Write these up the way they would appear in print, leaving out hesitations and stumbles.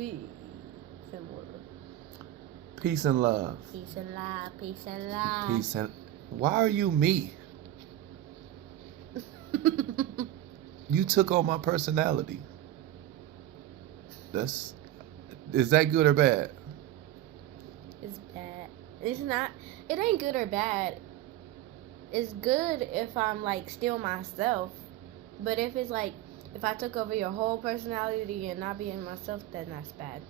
Peace and love. Peace and love. Peace and love. Peace and love. Peace and. Why are you me? You took on my personality. Is that good or bad? It's bad. It's not. It ain't good or bad. It's good if I'm like still myself, but if it's like if I took over your whole personality and not being myself, then that's bad.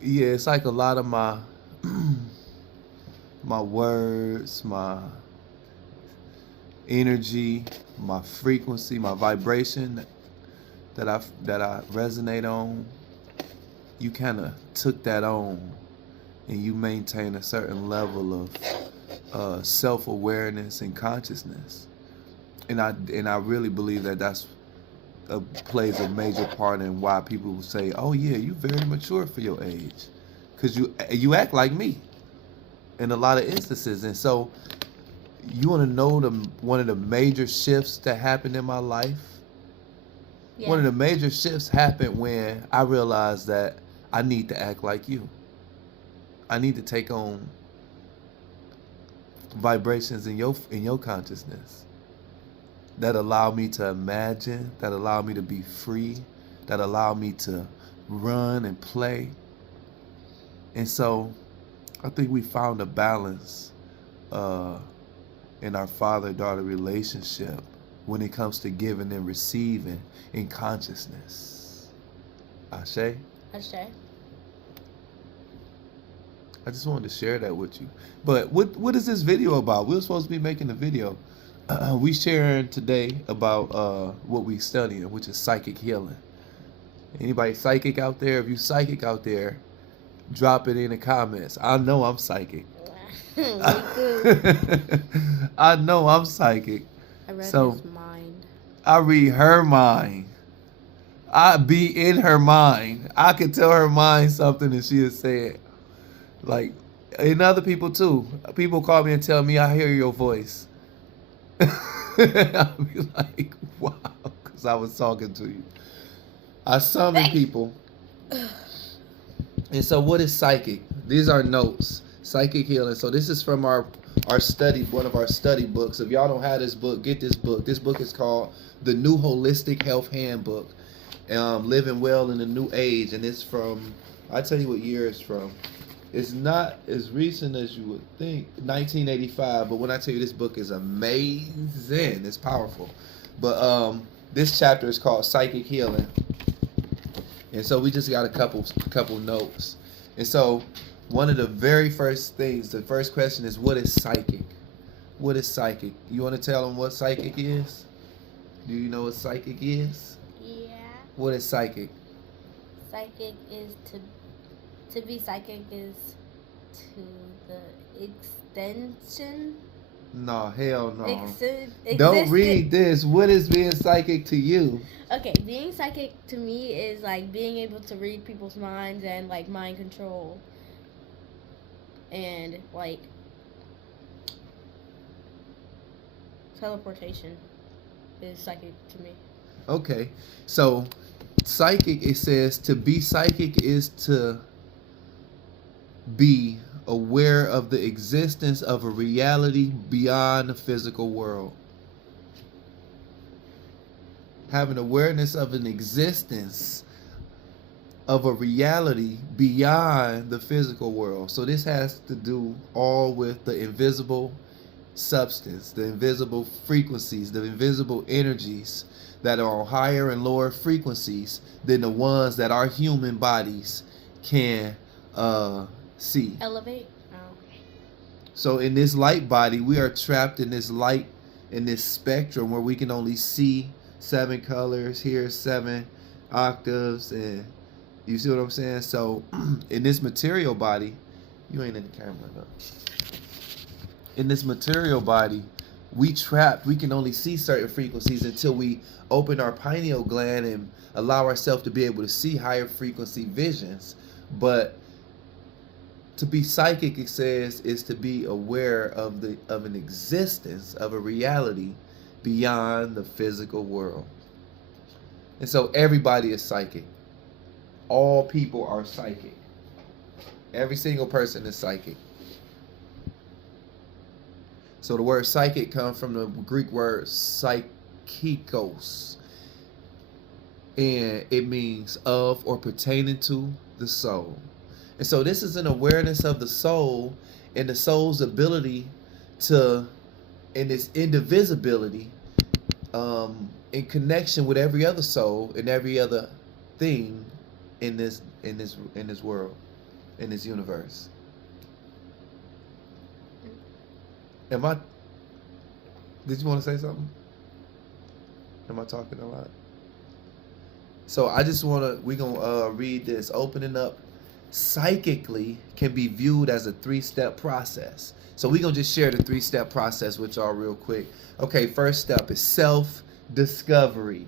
Yeah, it's like a lot of my my words, my energy, my frequency, my vibration that I resonate on. You kind of took that on, and you maintain a certain level of self-awareness and consciousness. And I really believe that's plays a major part in why people will say, "Oh yeah, you're very mature for your age," because you act like me in a lot of instances. And so, you want to know one of the major shifts that happened in my life? Yeah. One of the major shifts happened when I realized that I need to act like you. I need to take on vibrations in your consciousness that allow me to imagine, that allow me to be free, that allow me to run and play. And so I think we found a balance in our father-daughter relationship when it comes to giving and receiving in consciousness. Ashe? Ashe. I just wanted to share that with you. But what is this video about? We were supposed to be making a video. We sharing today about what we studying, which is psychic healing. Anybody psychic out there? If you psychic out there, drop it in the comments. I know I'm psychic. Me too. I know I'm psychic. I read So, his mind. I read her mind. I be in her mind. I could tell her mind something and she'll say it. Like, and other people too. People call me and tell me, I hear your voice. I'll be like, wow, because I was talking to you. I summon people. And so what is psychic? These are notes. Psychic healing. So this is from our study, one of our study books. If y'all don't have this book, get this book. This book is called The New Holistic Health Handbook. Living Well in the New Age. And it's from, I'll tell you what year it's from. It's not as recent as you would think, 1985. But when I tell you this book is amazing, it's powerful. But this chapter is called Psychic Healing. And so we just got a couple notes. And so one of the very first things, the first question is, what is psychic? What is psychic? You want to tell them what psychic is? Do you know what psychic is? Yeah. What is psychic? Psychic is to be psychic is to the extension. No, hell no. Don't Don't read this. What is being psychic to you? Okay, being psychic to me is like being able to read people's minds and like mind control. And like teleportation is psychic to me. Okay. So psychic, it says to be psychic is to be aware of the existence of a reality beyond the physical world. Having awareness of an existence of a reality beyond the physical world. So this has to do all with the invisible substance, the invisible frequencies, the invisible energies that are on higher and lower frequencies than the ones that our human bodies can see. Elevate? Oh. So in this light body, we are trapped in this light, in this spectrum where we can only see 7 colors, hear 7 octaves, and you see what I'm saying? So in this material body, you ain't in the camera though. In this material body, we trapped. We can only see certain frequencies until we open our pineal gland and allow ourselves to be able to see higher frequency visions. But to be psychic, it says, is to be aware of an existence, of a reality beyond the physical world. And so everybody is psychic. All people are psychic. Every single person is psychic. So the word psychic comes from the Greek word psychikos. And it means of or pertaining to the soul. And so this is an awareness of the soul and the soul's ability to, and its indivisibility, in connection with every other soul and every other thing in this world, in this universe. Did you want to say something? Am I talking a lot? So I just we're gonna read this. Opening up psychically can be viewed as a 3-step process. So we're gonna just share the 3-step process with y'all real quick. Okay, first step is self-discovery.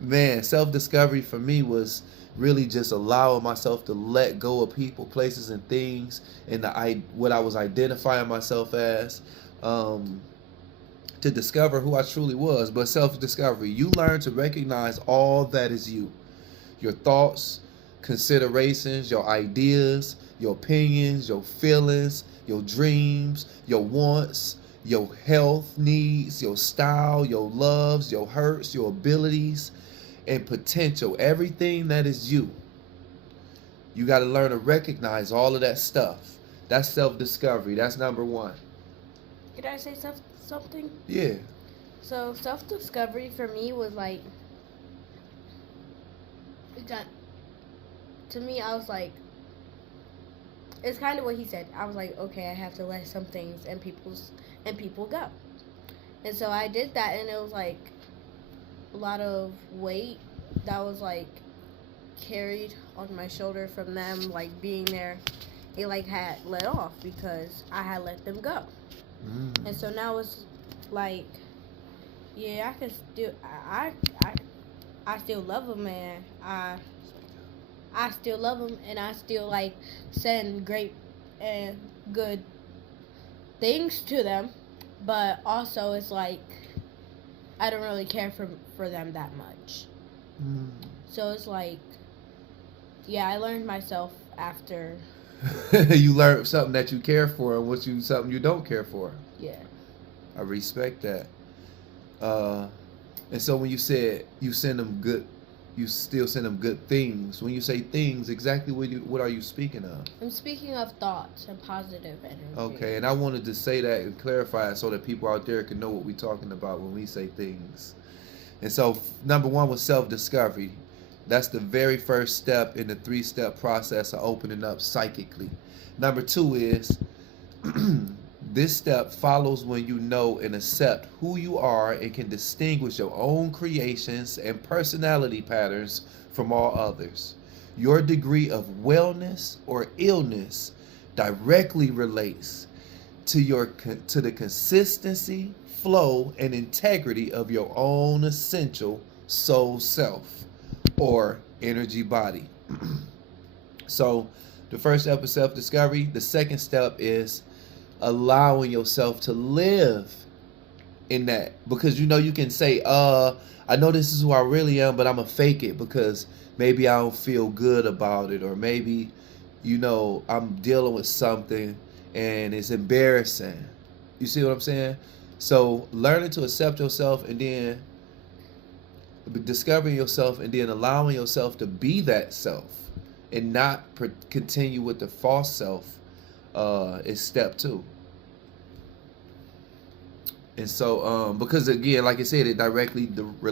Man, self-discovery for me was really just allowing myself to let go of people, places, and things, and what I was identifying myself as, to discover who I truly was. But self-discovery, you learn to recognize all that is you. Your thoughts, considerations, your ideas, your opinions, your feelings, your dreams, your wants, your health needs, your style, your loves, your hurts, your abilities, and potential. Everything that is you. You got to learn to recognize all of that stuff. That's self-discovery. That's number 1. Did I say something? Yeah. So self-discovery for me was like, to me, I was like, it's kind of what he said. I was like, okay, I have to let some things and people go. And so I did that, and it was like a lot of weight that was like carried on my shoulder from them like being there. It like had let off because I had let them go. And so now it's like, yeah, I can still, I still love them, man. I still love them, and I still like send great and good things to them, but also it's like I don't really care for them that much. So it's like, yeah, I learned myself after. You learned something that you care for and something you don't care for. Yeah. I respect that. And so when you said you send them good, you still send them good things. When you say things, exactly what are you speaking of? I'm speaking of thoughts and positive energy. Okay, and I wanted to say that and clarify it so that people out there can know what we're talking about when we say things. And so number 1 was self-discovery. That's the very first step in the 3-step process of opening up psychically. Number 2 is this step follows when you know and accept who you are and can distinguish your own creations and personality patterns from all others. Your degree of wellness or illness directly relates to the consistency, flow, and integrity of your own essential soul self or energy body. So the first step is self-discovery. The second step is allowing yourself to live in that, because you can say, I know this is who I really am, but I'm gonna fake it because maybe I don't feel good about it, or maybe I'm dealing with something and it's embarrassing. You see what I'm saying? So learning to accept yourself and then discovering yourself and then allowing yourself to be that self and not continue with the false self is step 2. And so because again, like I said, it directly